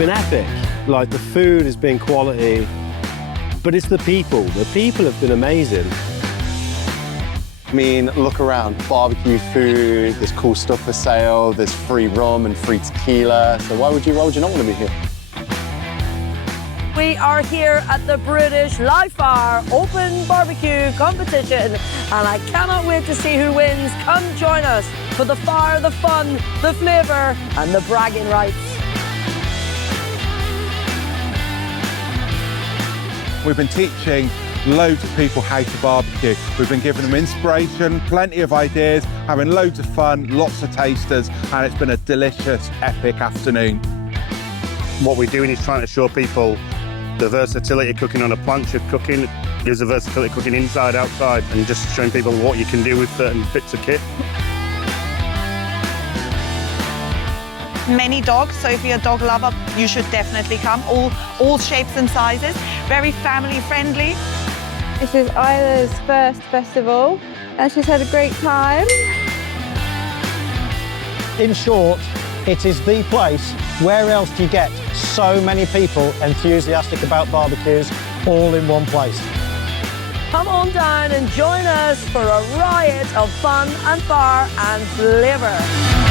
been epic. Like, the food has been quality, but it's the people. The people have been amazing. I mean, look around, barbecue food, there's cool stuff for sale, there's free rum and free tequila, so why would you not want to be here? We are here at the British Live Fire Open Barbecue Competition, and I cannot wait to see who wins. Come join us for the fire, the fun, the flavour, and the bragging rights. We've been teaching loads of people how to barbecue. We've been giving them inspiration, plenty of ideas, having loads of fun, lots of tasters, and it's been a delicious, epic afternoon. What we're doing is trying to show people the versatility of cooking on a plancha cooking. There's the versatility of cooking inside, outside, and just showing people what you can do with certain bits of kit. Many dogs, so if you're a dog lover, you should definitely come. All shapes and sizes, very family friendly. This is Isla's first festival and she's had a great time. In short, it is the place. Where else do you get so many people enthusiastic about barbecues all in one place? Come on down and join us for a riot of fun and fire and flavour.